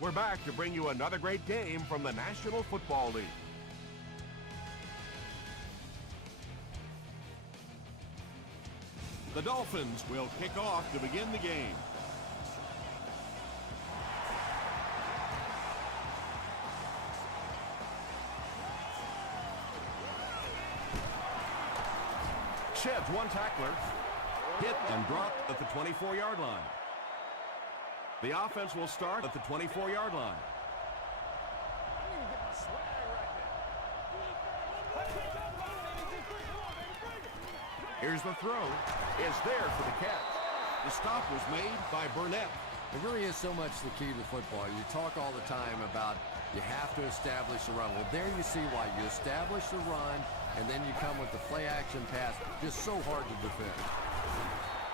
We're back to bring you another great game from the National Football League. The Dolphins will kick off to begin the game. Sheds one tackler. Hit and dropped at the 24-yard line. The offense will start at the 24-yard line. Here's the throw. It's there for the catch. The stop was made by Burnett. It really is so much the key to football. You talk all the time about you have to establish the run. Well, there you see why. You establish the run, and then you come with the play-action pass. Just so hard to defend.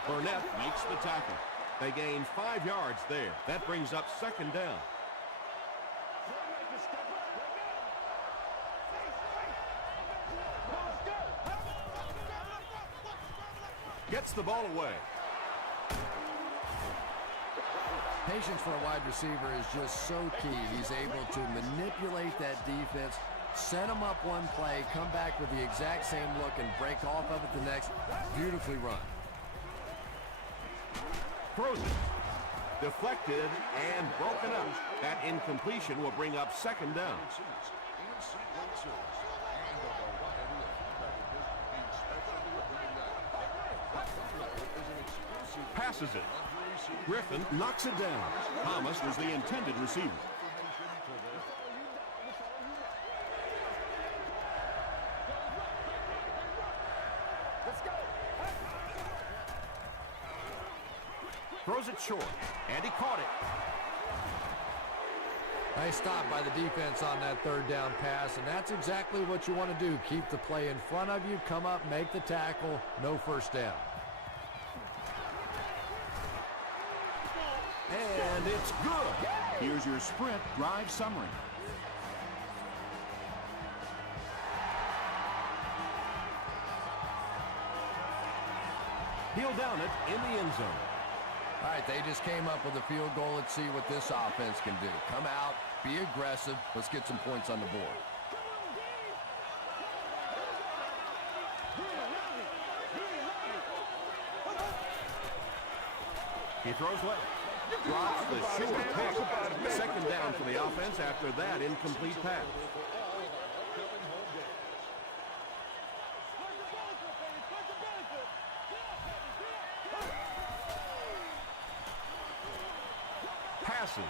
Burnett makes the tackle. They gain 5 yards there. That brings up second down. Gets the ball away. Patience for a wide receiver is just so key. He's able to manipulate that defense, set them up one play, come back with the exact same look, and break off of it the next. Beautifully run. Throws it. Deflected and broken up. That incompletion will bring up second down. Passes it. Griffin knocks it down. Thomas was the intended receiver. Throws it short, and he caught it. Nice stop by the defense on that third down pass, and that's exactly what you want to do. Keep the play in front of you, come up, make the tackle, no first down. And it's good. Here's your sprint drive summary. He'll down it in the end zone. All right, they just came up with a field goal. Let's see what this offense can do. Come out, be aggressive. Let's get some points on the board. He throws left. Drops the short pick. Second down for the offense after that incomplete pass. Passes.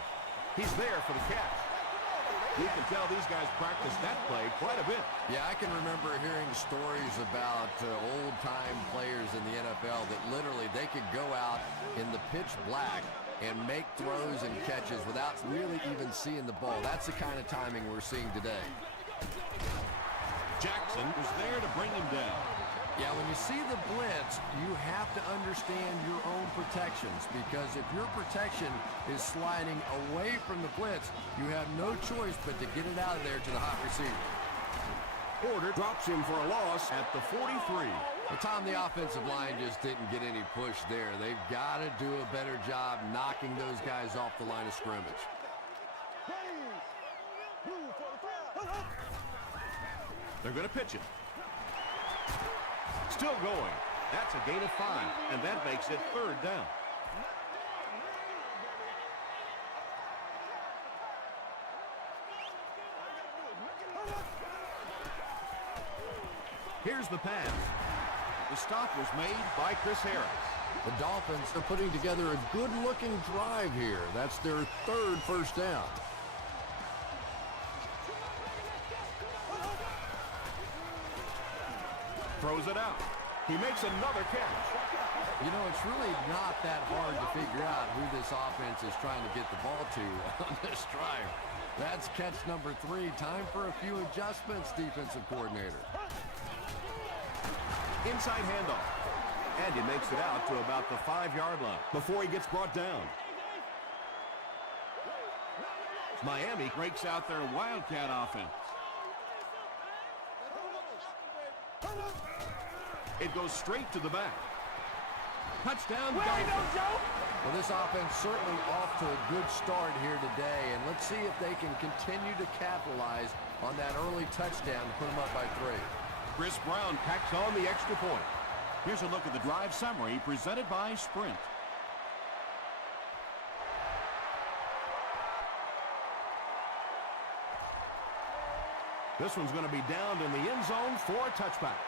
He's there for the catch. You can tell these guys practice that play quite a bit. Yeah, I can remember hearing stories about old-time players in the NFL that literally they could go out in the pitch black and make throws and catches without really even seeing the ball. That's the kind of timing we're seeing today. Jackson was there to bring him down. Yeah, when you see the blitz, you have to understand your own protections, because if your protection is sliding away from the blitz, you have no choice but to get it out of there to the hot receiver. Porter drops him for a loss at the 43. Well, Tom, the offensive line just didn't get any push there. They've got to do a better job knocking those guys off the line of scrimmage. They're going to pitch it. Still going. That's a gain of 5, and that makes it third down. Here's the pass. The stop was made by Chris Harris. The Dolphins are putting together a good-looking drive here. That's their third first down. Throws it out. He makes another catch. You know, it's really not that hard to figure out who this offense is trying to get the ball to on this drive. That's catch number 3. Time for a few adjustments, defensive coordinator. Inside handoff. And he makes it out to about the 5-yard line before he gets brought down. Miami breaks out their Wildcat offense. It goes straight to the back. Touchdown, Dolphins. Well, this offense certainly off to a good start here today, and let's see if they can continue to capitalize on that early touchdown to put them up by 3. Chris Brown tacks on the extra point. Here's a look at the drive summary presented by Sprint. This one's going to be downed in the end zone for a touchback.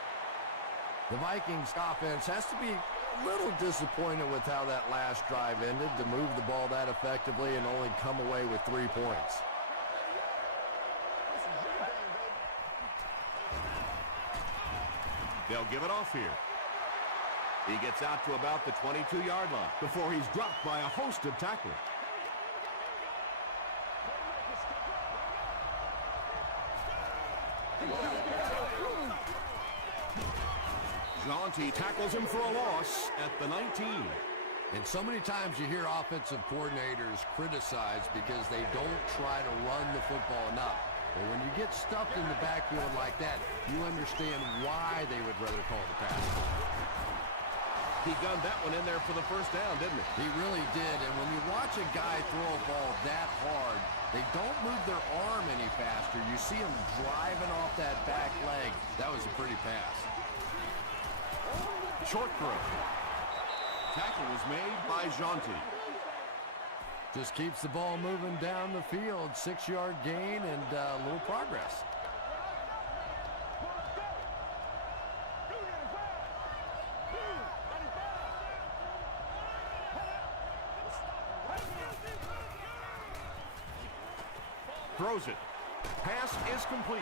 The Vikings offense has to be a little disappointed with how that last drive ended to move the ball that effectively and only come away with 3 points. They'll give it off here. He gets out to about the 22-yard line before he's dropped by a host of tacklers. Jaunty tackles him for a loss at the 19. And so many times you hear offensive coordinators criticized because they don't try to run the football enough. But when you get stuffed in the backfield like that, you understand why they would rather call the pass. He gunned that one in there for the first down, didn't he? He really did. And when you watch a guy throw a ball that hard, they don't move their arm any faster. You see him driving off that back leg. That was a pretty pass. Short throw. Tackle was made by Jaunty. Just keeps the ball moving down the field. 6-yard gain and a little progress. Throws it. Pass is complete.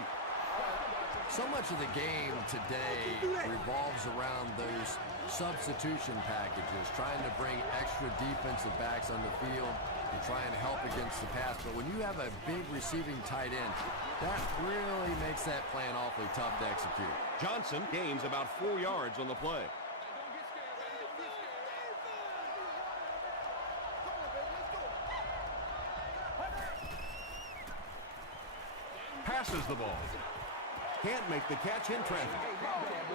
So much of the game today revolves around those substitution packages, trying to bring extra defensive backs on the field and try and help against the pass. But when you have a big receiving tight end, that really makes that plan awfully tough to execute. Johnson gains about 4 yards on the play. Passes the ball. Can't make the catch in traffic.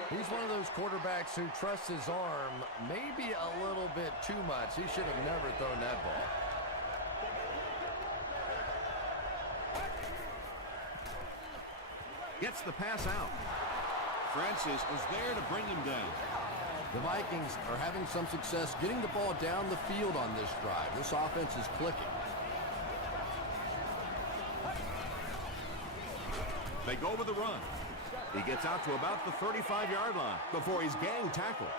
He's one of those quarterbacks who trusts his arm maybe a little bit too much. He should have never thrown that ball. Gets the pass out. Francis was there to bring him down. The Vikings are having some success getting the ball down the field on this drive. This offense is clicking. They go with the run. He gets out to about the 35-yard line before he's gang tackled.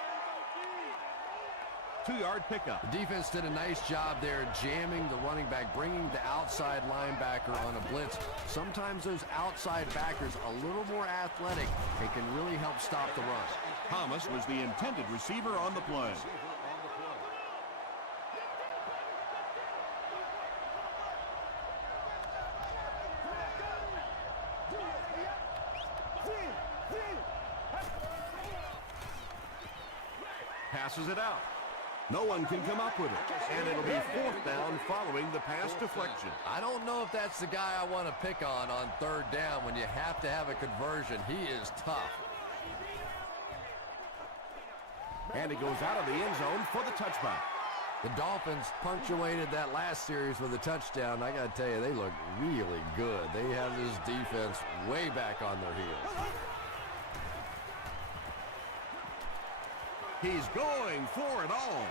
2-yard pickup. The defense did a nice job there jamming the running back, bringing the outside linebacker on a blitz. Sometimes those outside backers a little more athletic and can really help stop the run. Thomas was the intended receiver on the play. Passes it out. No one can come up with it. And it'll be 4th down following the pass deflection. I don't know if that's the guy I want to pick on 3rd down when you have to have a conversion. He is tough. And he goes out of the end zone for the touchback. The Dolphins punctuated that last series with a touchdown. I got to tell you, they look really good. They have this defense way back on their heels. He's going for it all.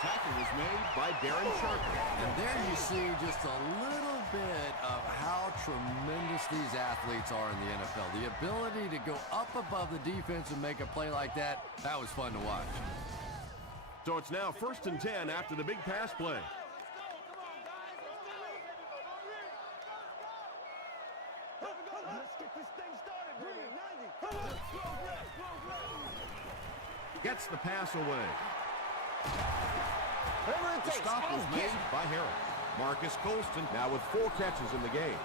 Tackle was made by Darren Sharper. And there you see just a little bit of how tremendous these athletes are in the NFL. The ability to go up above the defense and make a play like that, that was fun to watch. So it's now 1st and 10 after the big pass play. Gets the pass away. The stop was made by Harrell. Marcus Colston now with 4 catches in the game.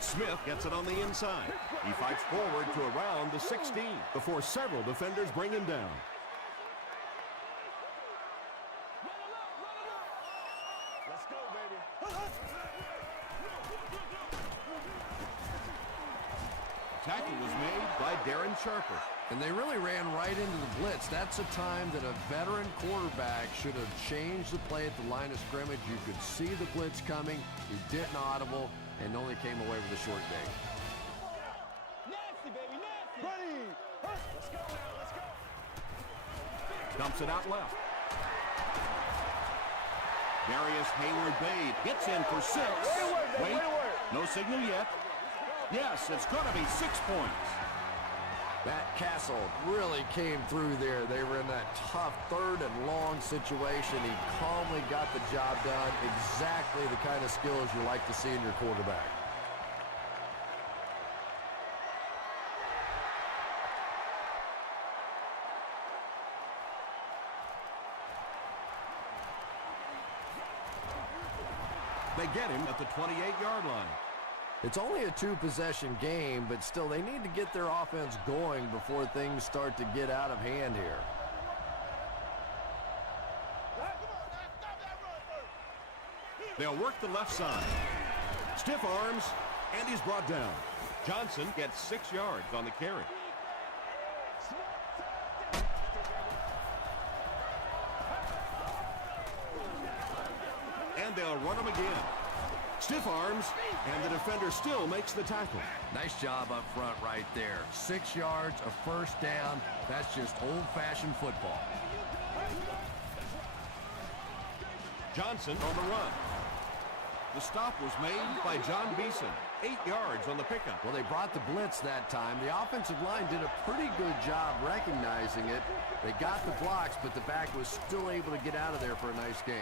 Smith gets it on the inside. He fights forward to around the 16 before several defenders bring him down. tackle was made by Darren Sharper. And they really ran right into the blitz. That's a time that a veteran quarterback should have changed the play at the line of scrimmage. You could see the blitz coming. He didn't audible and only came away with a short gain. Nasty, baby, nasty. Ready. Let's go now, let's go. Dumps it out left. Darius Hayward-Bade gets in for 6. Wait, no signal yet. Yes, it's going to be 6 points. Matt Castle really came through there. They were in that tough 3rd and long situation. He calmly got the job done. Exactly the kind of skills you like to see in your quarterback. They get him at the 28-yard line. It's only a 2-possession game, but still they need to get their offense going before things start to get out of hand here. They'll work the left side. Stiff arms, and he's brought down. Johnson gets 6 yards on the carry. And they'll run him again. Stiff arms, and the defender still makes the tackle. Nice job up front right there. 6 yards, a first down. That's just old-fashioned football. Johnson on the run. The stop was made by John Beeson. 8 yards on the pickup. Well, they brought the blitz that time. The offensive line did a pretty good job recognizing it. They got the blocks, but the back was still able to get out of there for a nice gain.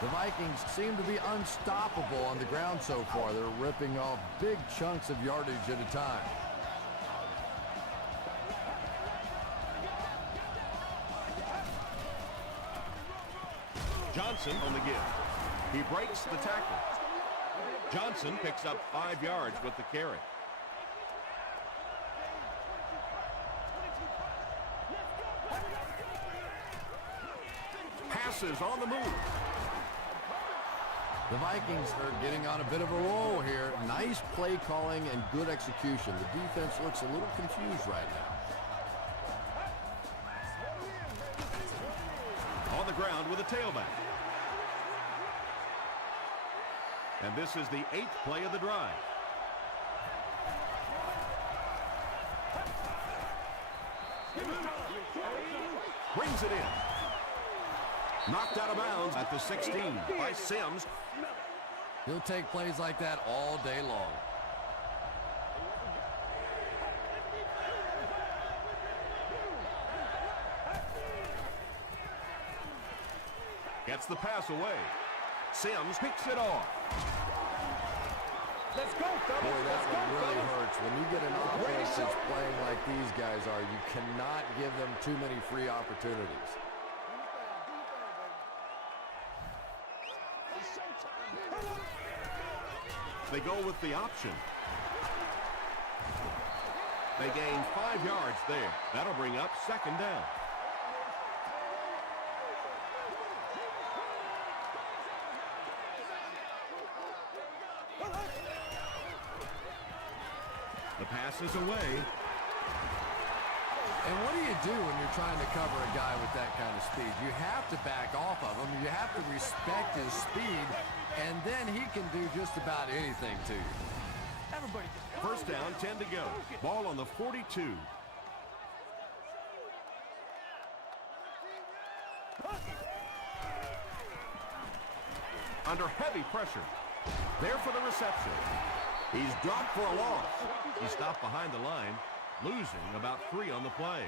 The Vikings seem to be unstoppable on the ground so far. They're ripping off big chunks of yardage at a time. Johnson on the give. He breaks the tackle. Johnson picks up 5 yards with the carry. Passes on the move. The Vikings are getting on a bit of a roll here. Nice play calling and good execution. The defense looks a little confused right now. On the ground with a tailback. And this is the 8th play of the drive. Brings it in. Knocked out of bounds at the 16 by Sims. He'll take plays like that all day long. Gets the pass away. Sims picks it off. Let's go, fellas. Boy, that Let's go, one really fellas. hurts. When you get an offense that's playing like these guys are, you cannot give them too many free opportunities. They go with the option. They gain 5 yards there. That'll bring up 2nd down. The pass is away. And what do you do when you're trying to cover a guy with that kind of speed? You have to back off of him. You have to respect his speed, and then he can do just about anything to you. Everybody just First down, 10 to go. Ball on the 42. Under heavy pressure. There for the reception. He's dropped for a loss. He stopped behind the line, losing about 3 on the play.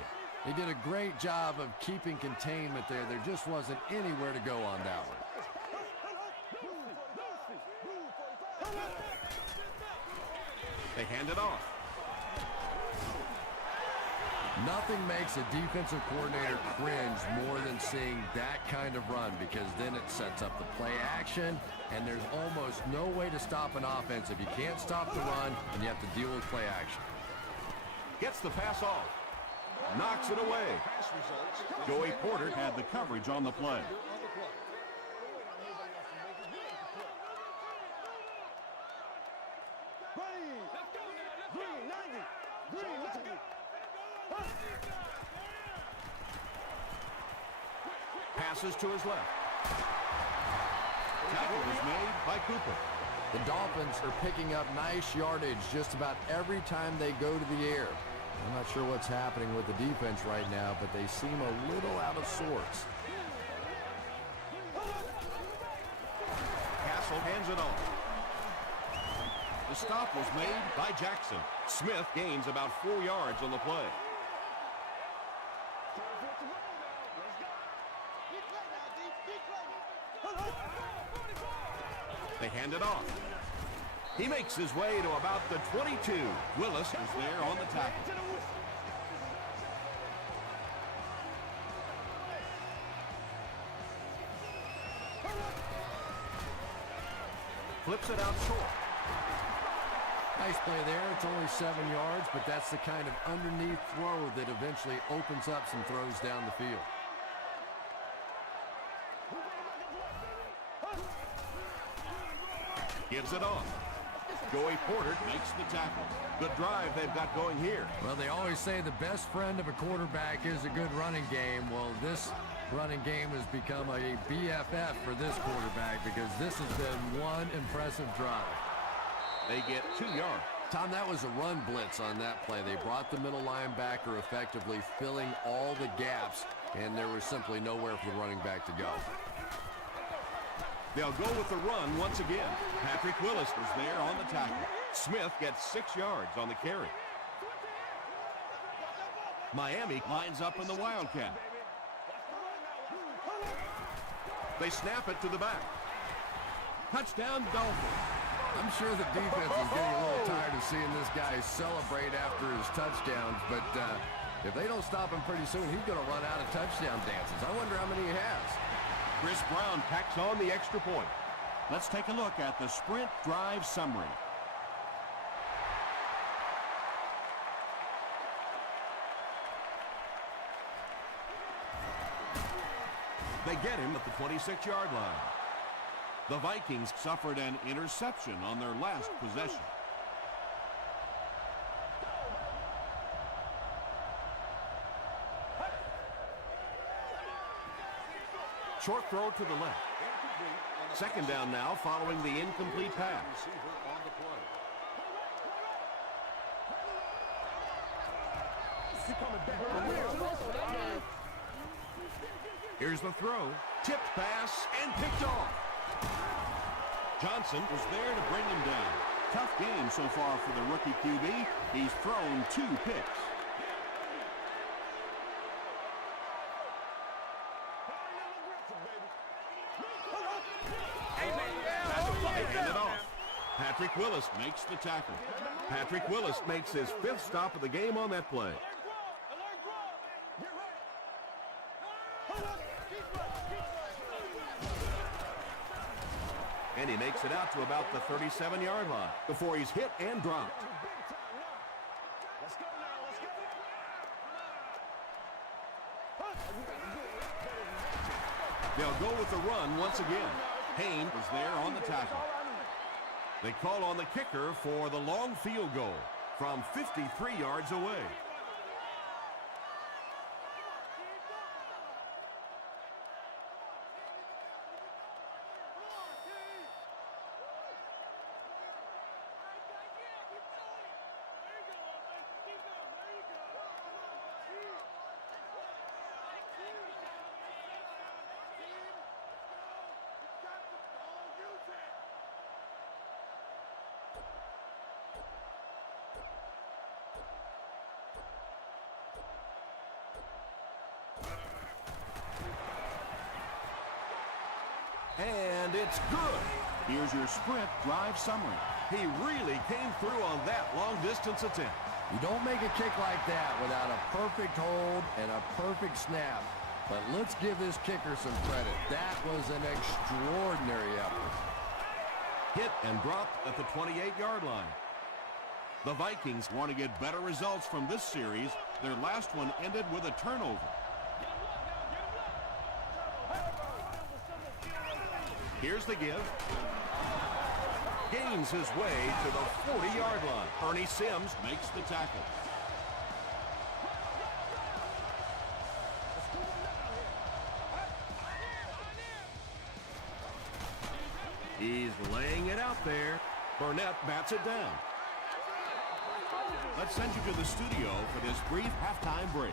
He did a great job of keeping containment there. There just wasn't anywhere to go on that one. They hand it off. Nothing makes a defensive coordinator cringe more than seeing that kind of run, because then it sets up the play action, and there's almost no way to stop an offense if you can't stop the run and you have to deal with play action. Gets the pass off. Knocks it away. Joey Porter had the coverage on the play. Passes to his left. Tackle is made by Cooper. The Dolphins are picking up nice yardage just about every time they go to the air. I'm not sure what's happening with the defense right now, but they seem a little out of sorts. Castle hands it off. The stop was made by Jackson. Smith gains about 4 yards on the play. They hand it off. He makes his way to about the 22. Willis is there on the tackle. Flips it out short. Nice play there. It's only 7 yards, but that's the kind of underneath throw that eventually opens up some throws down the field. Gives it off. Joey Porter makes the tackle. Good drive they've got going here. Well, they always say the best friend of a quarterback is a good running game. Well, this running game has become a BFF for this quarterback because this has been one impressive drive. They get 2 yards. Tom, that was a run blitz on that play. They brought the middle linebacker effectively filling all the gaps, and there was simply nowhere for the running back to go. They'll go with the run once again. Patrick Willis is there on the tackle. Smith gets 6 yards on the carry. Miami lines up in the Wildcat. They snap it to the back. Touchdown, Dolphins. I'm sure the defense is getting a little tired of seeing this guy celebrate after his touchdowns, but if they don't stop him pretty soon, he's going to run out of touchdown dances. I wonder how many he has. Chris Brown packs on the extra point. Let's take a look at the sprint drive summary. They get him at the 26-yard line. The Vikings suffered an interception on their last possession. Short throw to the left. Second down now following the incomplete pass. Here's the throw. Tipped pass and picked off. Johnson was there to bring him down. Tough game so far for the rookie QB. He's thrown 2 picks. Hand it off. Patrick Willis makes the tackle. Patrick Willis makes his 5th stop of the game on that play. And he makes it out to about the 37-yard line before he's hit and dropped. They'll go with the run once again. Haynes is there on the tackle. They call on the kicker for the long field goal from 53 yards away. And it's good. Here's your sprint drive summary. He really came through on that long-distance attempt. You don't make a kick like that without a perfect hold and a perfect snap. But let's give this kicker some credit. That was an extraordinary effort. Hit and dropped at the 28-yard line. The Vikings want to get better results from this series. Their last one ended with a turnover. Here's the give. Gains his way to the 40-yard line. Ernie Sims Makes the tackle. He's laying it out there. Burnett bats it down. Let's send you to the studio for this brief halftime break.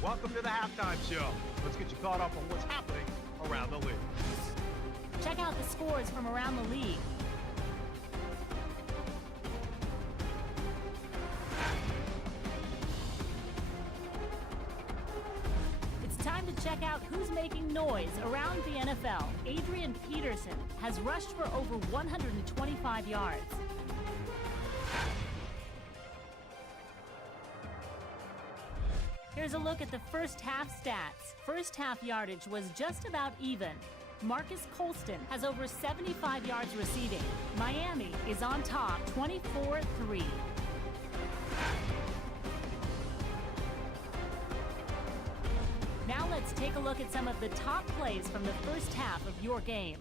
Welcome to the halftime show. Let's get you caught up on what's happening around the league. Check out the scores from around the league. It's time to check out who's making noise around the NFL. Adrian Peterson has rushed for over 125 yards. Here's a look at the first half stats. First half yardage was just about even. Marcus Colston has over 75 yards receiving. Miami is on top, 24-3. Now let's take a look at some of the top plays from the first half of your game.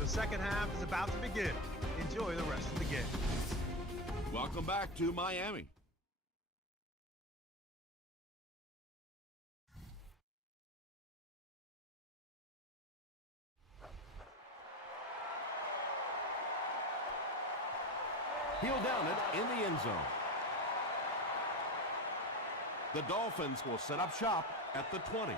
The second half is about to begin. Enjoy the rest of the game. Welcome back to Miami. He'll down it in the end zone. The Dolphins will set up shop at the 20.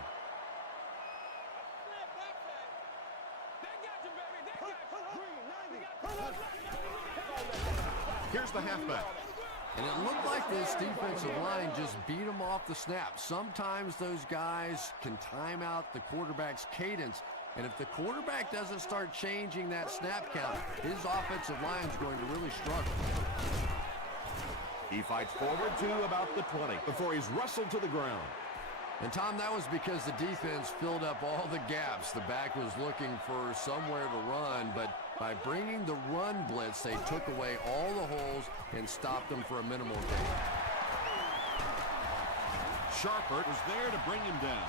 Here's the halfback. And it looked like this defensive line just beat them off the snap. Sometimes those guys can time out the quarterback's cadence. And if the quarterback doesn't start changing that snap count, his offensive line is going to really struggle. He fights forward to about the 20 before he's wrestled to the ground. And, Tom, that was because the defense filled up all the gaps. The back was looking for somewhere to run, but by bringing the run blitz, they took away all the holes and stopped them for a minimal gain. Sharpert was there to bring him down.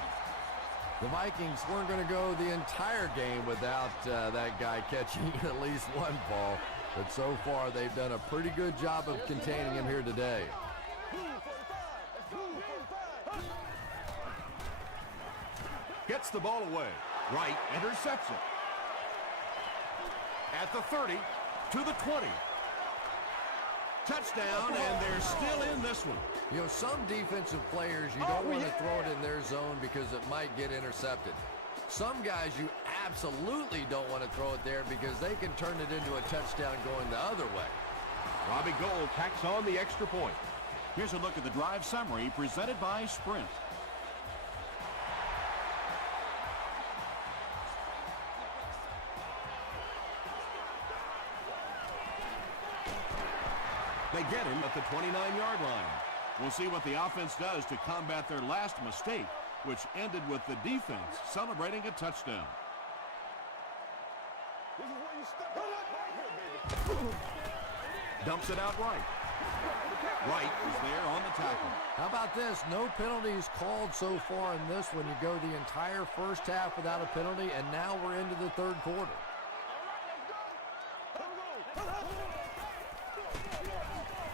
The Vikings weren't going to go the entire game without that guy catching at least one ball. But so far, they've done a pretty good job of containing him here today. Gets the ball away. Wright intercepts it. At the 30, to the 20. Touchdown, and they're still in this one. You know, some defensive players, you don't want to throw it in their zone because it might get intercepted. Some guys, you absolutely don't want to throw it there because they can turn it into a touchdown going the other way. Robbie Gould tacks on the extra point. Here's a look at the drive summary presented by Sprint. They get him at the 29-yard line. We'll see what the offense does to combat their last mistake, which ended with the defense celebrating a touchdown. This is where you step right here, baby. Dumps it out right. Wright is there on the tackle. How about this? No penalties called so far in this one. You go the entire first half without a penalty, and now we're into the third quarter.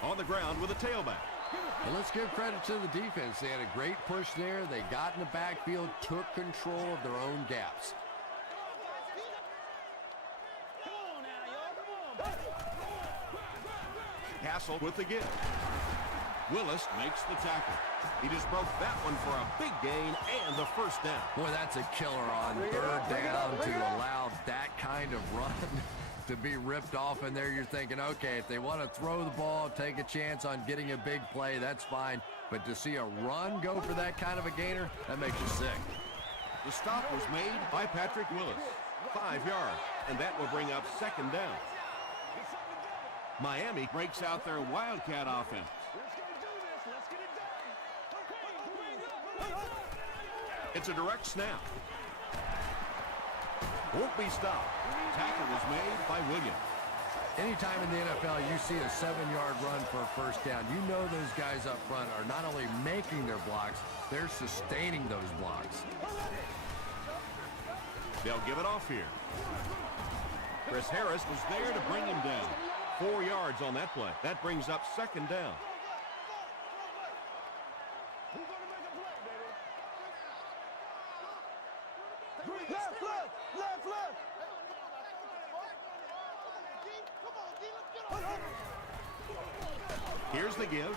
On the ground with a tailback. And let's give credit to the defense. They had a great push there. They got in the backfield, took control of their own gaps. Castle with the give. Willis makes the tackle. He just broke that one for a big gain and the first down. Boy, that's a killer on third down to allow that kind of run to be ripped off in there. You're thinking, okay, if they want to throw the ball, take a chance on getting a big play, that's fine. But to see a run go for that kind of a gainer, that makes you sick. The stop was made by Patrick Willis. 5 yards, and that will bring up second down. Miami breaks out their Wildcat offense. It's a direct snap. Won't be stopped. Tackle was made by Williams. Anytime in the NFL you see a 7-yard run for a first down, you know those guys up front are not only making their blocks, they're sustaining those blocks. They'll give it off here. Chris Harris was there to bring him down. 4 yards on that play. That brings up second down. Here's the give.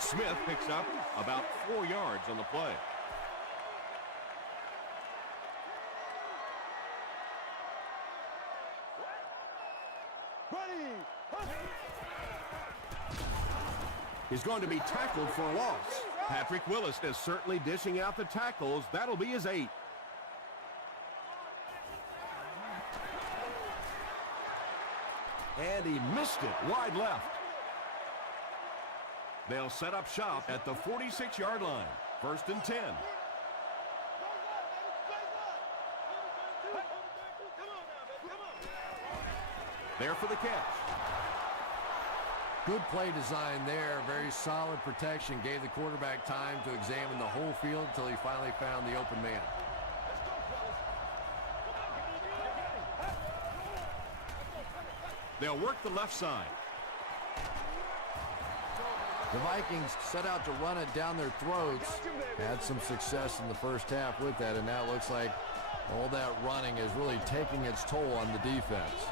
Smith picks up about 4 yards on the play. He's going to be tackled for a loss. Patrick Willis is certainly dishing out the tackles. That'll be his 8th. And he missed it wide left. They'll set up shop at the 46-yard line. 1st and 10. There for the catch. Good play design there. Very solid protection. Gave the quarterback time to examine the whole field until he finally found the open man. They'll work the left side. The Vikings set out to run it down their throats. Had some success in the first half with that, and now it looks like all that running is really taking its toll on the defense.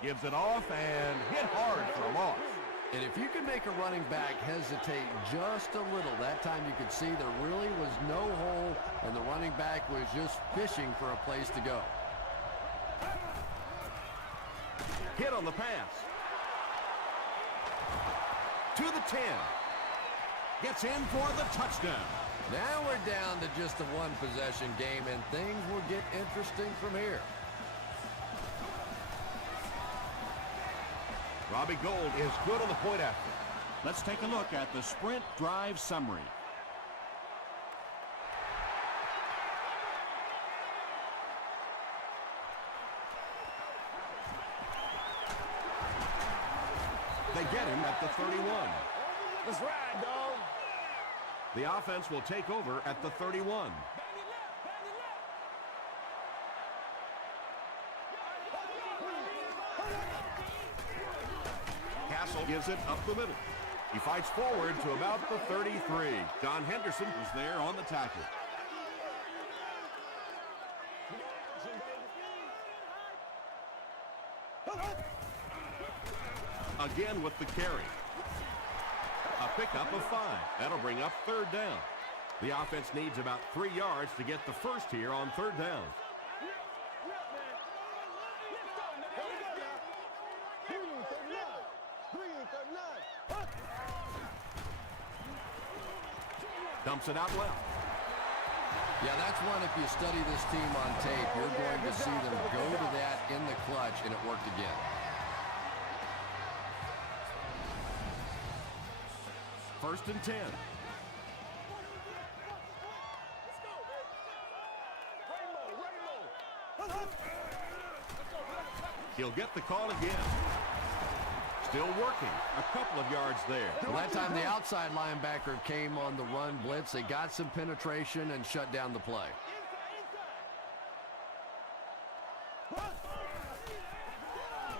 Gives it off and hit hard for a loss. And if you can make a running back hesitate just a little, that time you could see there really was no hole, and the running back was just fishing for a place to go. Hit on the pass. To the 10. Gets in for the touchdown. Now we're down to just a one-possession game, and things will get interesting from here. Robbie Gould is good on the point after. Let's take a look at the sprint drive summary. They get him at the 31. Let's ride, dog. The offense will take over at the 31. Castle gives it up the middle. He fights forward to about the 33. John Henderson was there on the tackle. Again with the carry. A pickup of 5. That'll bring up 3rd down. The offense needs about 3 yards to get the first here on 3rd down. Dumps it out left. Yeah, that's one, if you study this team on tape, you're going to see them go to that in the clutch, and it worked again. 1st and 10. He'll get the call again. Still working. A couple of yards there. Well, that time the outside linebacker came on the run blitz. They got some penetration and shut down the play.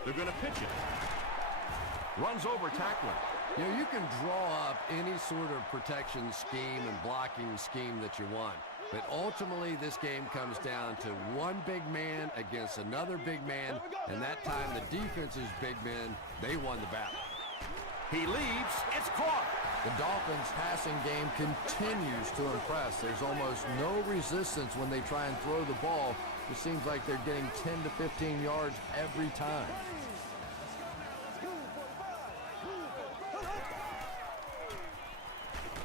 They're going to pitch it. Runs over tackler. You know, you can draw up any sort of protection scheme and blocking scheme that you want. But ultimately, this game comes down to one big man against another big man. And that time, the defense's big men, they won the battle. He leaps. It's caught. The Dolphins' passing game continues to impress. There's almost no resistance when they try and throw the ball. It seems like they're getting 10 to 15 yards every time.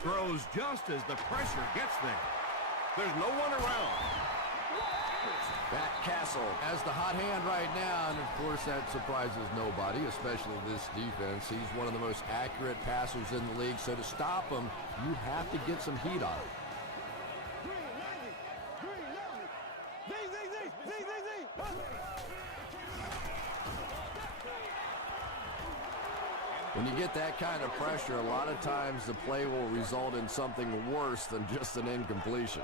Throws just as the pressure gets there. There's no one around. Matt Castle has the hot hand right now, and of course that surprises nobody, especially this defense. He's one of the most accurate passers in the league, so to stop him, you have to get some heat on him. When you get that kind of pressure, a lot of times the play will result in something worse than just an incompletion.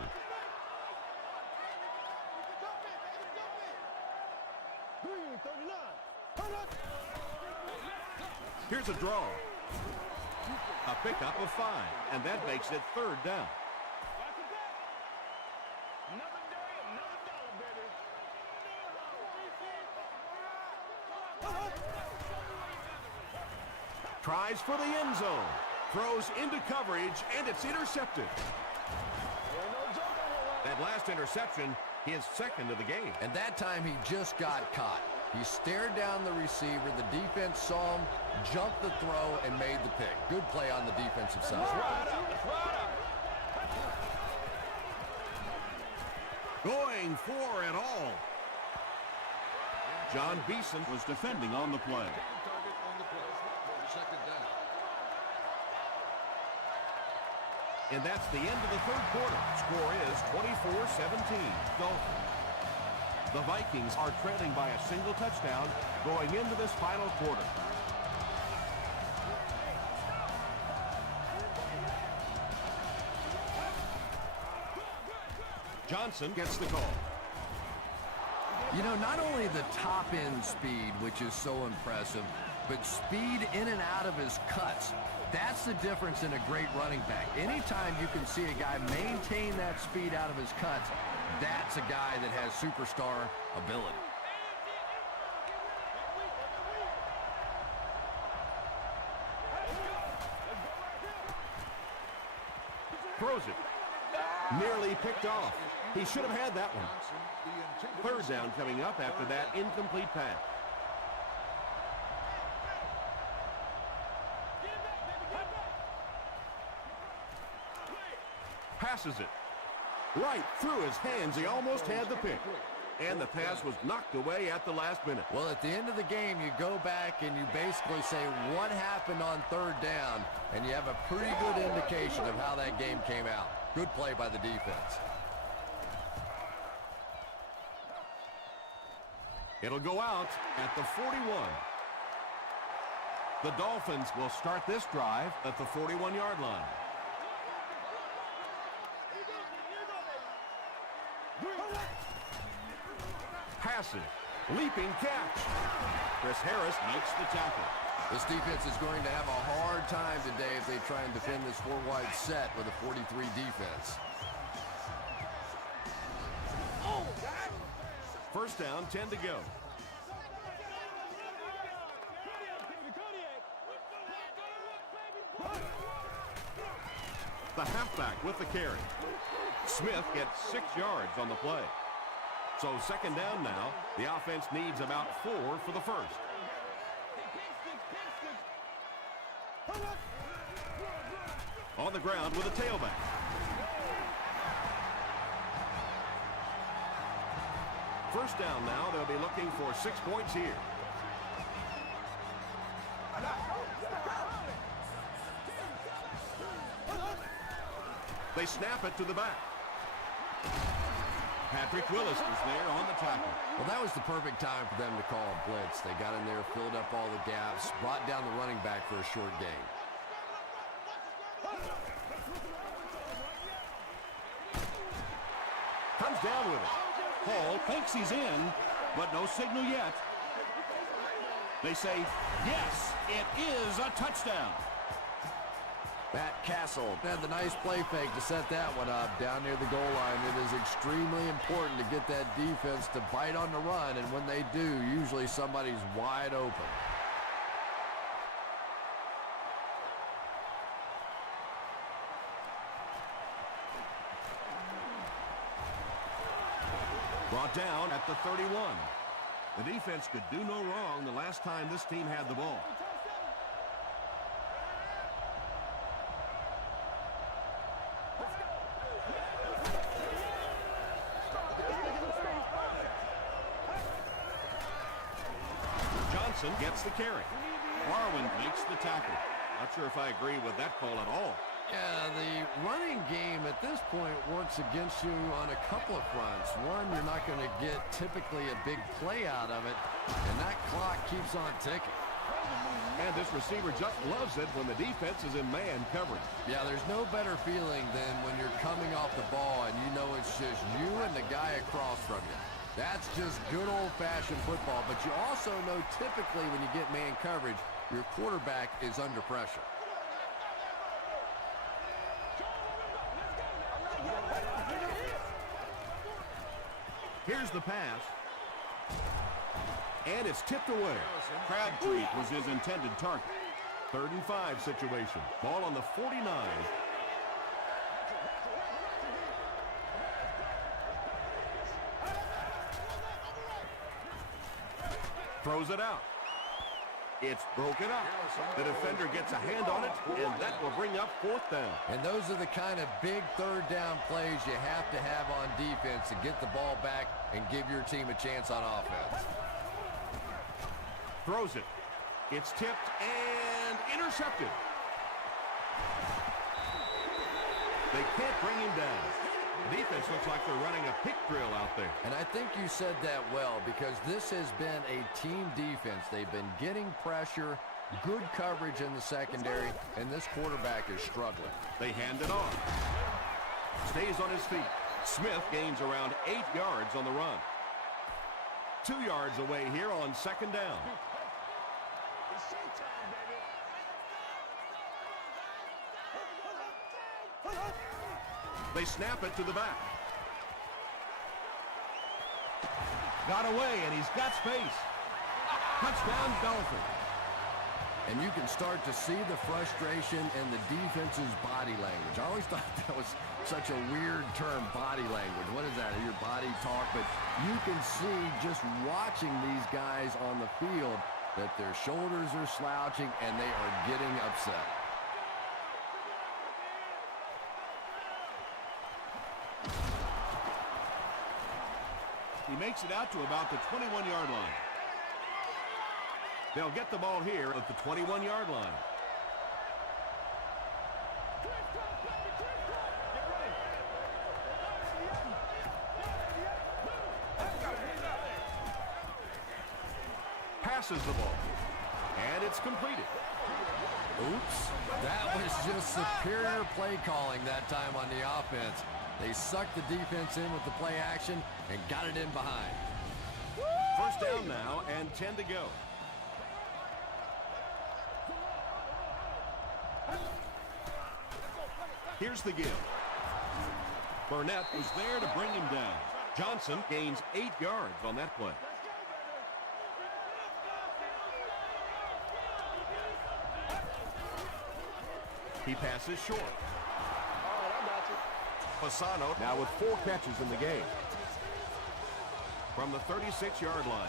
Here's a draw. A pickup of 5, and that makes it 3rd down. Tries for the end zone. Throws into coverage, and it's intercepted. That last interception, his 2nd of the game. And that time he just got caught. He stared down the receiver. The defense saw him, jumped the throw, and made the pick. Good play on the defensive side. Going for it all. John Beeson Was defending on the play. And that's the end of the 3rd quarter. Score is 24-17. Dolphins. The Vikings are trailing by a single touchdown going into this final quarter. Johnson gets the call. You know, not only the top-end speed, which is so impressive, but speed in and out of his cuts. That's the difference in a great running back. Anytime you can see a guy maintain that speed out of his cuts, that's a guy that has superstar ability. Throws it. Nearly picked off. He should have had that one. 3rd down coming up after that incomplete pass. Passes it. Right through his hands. He almost had the pick. And the pass was knocked away at the last minute. Well, at the end of the game, you go back and you basically say what happened on 3rd down, and you have a pretty good indication of how that game came out. Good play by the defense. It'll go out at the 41. The Dolphins will start this drive at the 41-yard line. Passes. Leaping catch. Chris Harris makes the tackle. This defense is going to have a hard time today if they try and defend this 4-wide set with a 43 defense. 1st down, 10 to go. The halfback with the carry. Smith gets 6 yards on the play. So 2nd down now. The offense needs about 4 for the 1st. On the ground with a tailback. First down now. They'll be looking for 6 points here. They snap it to the back. Patrick Willis is there on the tackle. Well, that was the perfect time for them to call a blitz. They got in there, filled up all the gaps, brought down the running back for a short gain. Comes down with it. Hall thinks he's in, but no signal yet. They say, yes, it is a touchdown. Matt Castle had the nice play fake to set that one up down near the goal line. It is extremely important to get that defense to bite on the run, and when they do, usually somebody's wide open. Brought down at the 31. The defense could do no wrong the last time this team had the ball. Johnson gets the carry. Barwin makes the tackle. Not sure if I agree with that call at all. Yeah, the running game at this point works against you on a couple of fronts. One, you're not going to get typically a big play out of it, and that clock keeps on ticking. And this receiver just loves it when the defense is in man coverage. Yeah, there's no better feeling than when you're coming off the ball and you know it's just you and the guy across from you. That's just good old-fashioned football, but you also know typically when you get man coverage, your quarterback is under pressure. Here's the pass. And it's tipped away. Crabtree was his intended target. 3rd and 5 situation. Ball on the 49. Throws it out. It's broken up. The defender gets a hand on it, and that will bring up 4th down. And those are the kind of big 3rd down plays you have to have on defense to get the ball back and give your team a chance on offense. Throws it. It's tipped and intercepted. They can't bring him down. The defense looks like they're running a pick drill out there. And I think you said that well, because this has been a team defense. They've been getting pressure, good coverage in the secondary, and this quarterback is struggling. They hand it off. Stays on his feet. Smith gains around 8 yards on the run. 2 yards away here on 2nd down. They snap it to the back. Got away, and he's got space. Touchdown, Dolphins. And you can start to see the frustration in the defense's body language. I always thought that was such a weird term, body language. What is that, your body talk? But you can see just watching these guys on the field that their shoulders are slouching and they are getting upset. He makes it out to about the 21-yard line. They'll get the ball here at the 21-yard line. Passes the ball, and it's completed. Oops, that was just superior play calling that time on the offense. They sucked the defense in with the play action and got it in behind. 1st down now and 10 to go. Here's the give. Burnett was there to bring him down. Johnson gains 8 yards on that play. He passes short. Fasano now with 4 catches in the game. From the 36-yard line.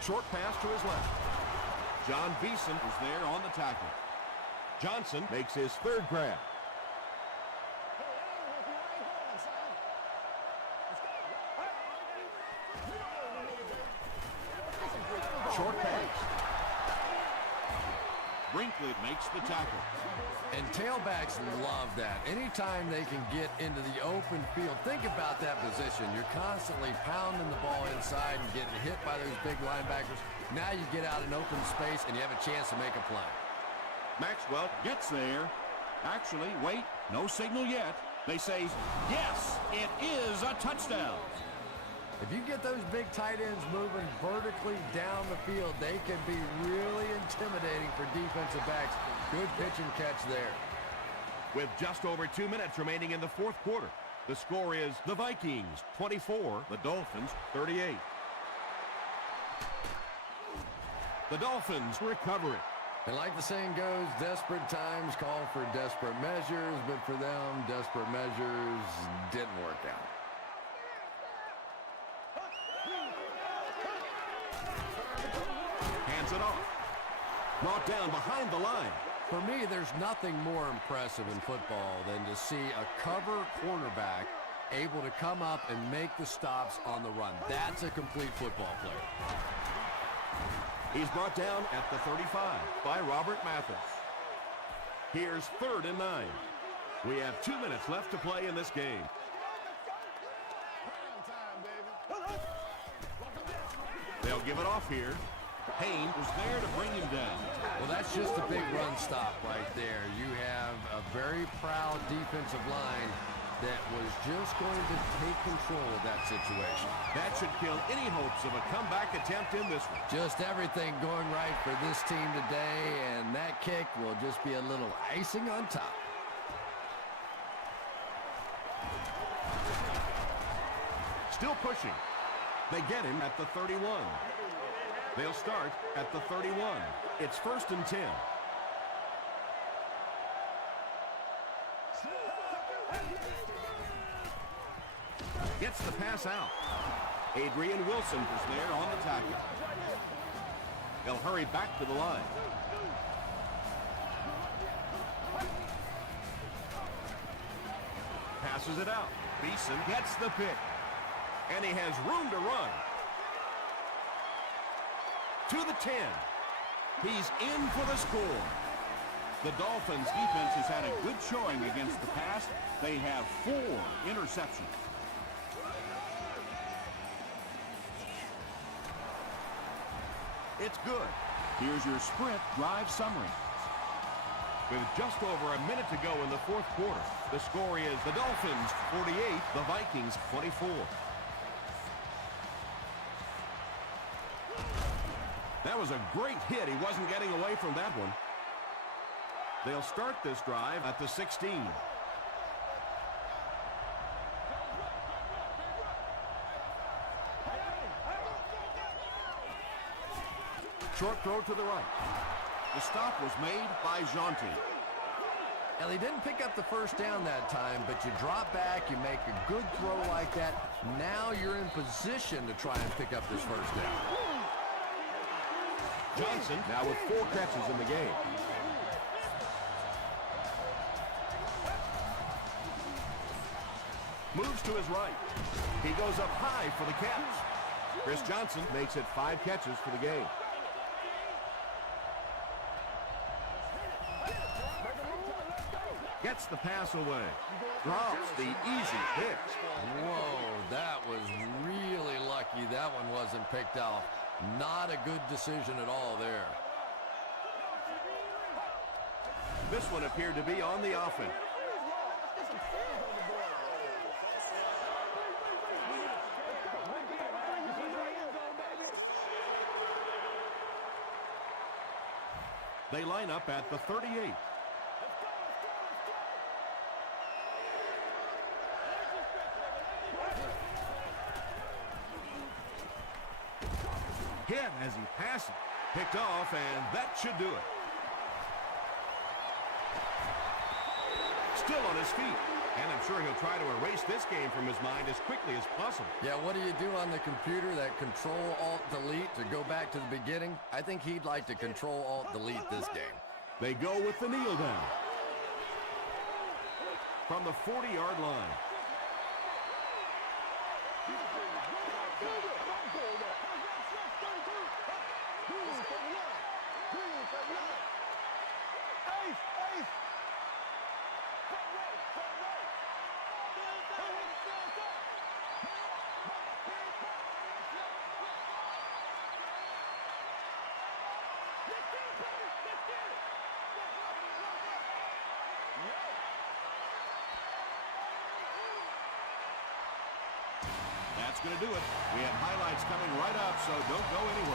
Short pass to his left. John Beeson was there on the tackle. Johnson makes his 3rd grab. Short pass. Brinkley makes the tackle. And tailbacks love that. Anytime they can get into the open field, think about that position. You're constantly pounding the ball inside and getting hit by those big linebackers. Now you get out in open space and you have a chance to make a play. Maxwell gets there. Actually, wait, no signal yet. They say, yes, it is a touchdown. If you get those big tight ends moving vertically down the field, they can be really intimidating for defensive backs. Good pitch and catch there. With just over 2 minutes remaining in the 4th quarter, the score is the Vikings 24, the Dolphins 38. The Dolphins recover it. And like the saying goes, desperate times call for desperate measures, but for them, desperate measures didn't work out. Hands it off. Brought down behind the line. For me, there's nothing more impressive in football than to see a cover quarterback able to come up and make the stops on the run. That's a complete football player. He's brought down at the 35 by Robert Mathis. Here's 3rd and 9. We have 2 minutes left to play in this game. They'll give it off here. Payne was there to bring him down. Well, that's just a big run stop right there. You have a very proud defensive line that was just going to take control of that situation. That should kill any hopes of a comeback attempt in this one. Just everything going right for this team today, and that kick will just be a little icing on top. Still pushing. They get him at the 31. They'll start at the 31. It's 1st and 10. Gets the pass out. Adrian Wilson is there on the tackle. They'll hurry back to the line. Passes it out. Beeson gets the pick. And he has room to run. To the 10. He's in for the score. The Dolphins defense has had a good showing against the pass. They have 4 interceptions. It's good. Here's your sprint drive summary. With just over a minute to go in the 4th quarter, the score is the Dolphins 48, the Vikings 24. That was a great hit. He wasn't getting away from that one. They'll start this drive at the 16. Short throw to the right. The stop was made by Jonte. Now, they didn't pick up the first down that time, but you drop back, you make a good throw like that. Now you're in position to try and pick up this first down. Johnson now with 4 catches in the game. Moves to his right. He goes up high for the catch. Chris Johnson makes it 5 catches for the game. Gets the pass away. Drops the easy pick. Whoa, that was really lucky that one wasn't picked off. Not a good decision at all there. This one appeared to be on the offense. They line up at the 38. Hit as he passes. Picked off, and that should do it. Still on his feet. And I'm sure he'll try to erase this game from his mind as quickly as possible. Yeah, what do you do on the computer? That Control-Alt-Delete to go back to the beginning? I think he'd like to Control-Alt-Delete this game. They go with the kneel down. From the 40-yard line. That's going to do it. We have highlights coming right up, so don't go anywhere.